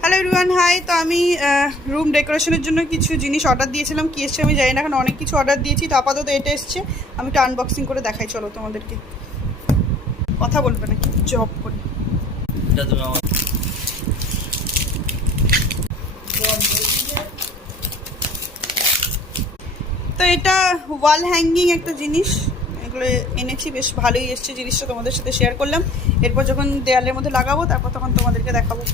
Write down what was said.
Hello everyone, high. তো আমি room ডেকোরেশনের জন্য কিছু জিনিস অর্ডার দিয়েছিলাম, কি এসছে আমি জানি না, এখন অনেক কিছু অর্ডার দিয়েছি। তো আপাতত এটা এসছে, আমি একটু আনবক্সিং করে দেখাই। চলো তোমাদেরকে। কথা বলবে নাকি জব করি? তো এটা ওয়াল হ্যাঙ্গিং একটা জিনিস, এগুলো এনেছি, বেশ ভালোই এসছে জিনিসটা, তোমাদের সাথে শেয়ার করলাম। এরপর যখন দেয়ালের মধ্যে লাগাবো তখন তোমাদেরকে দেখাবো।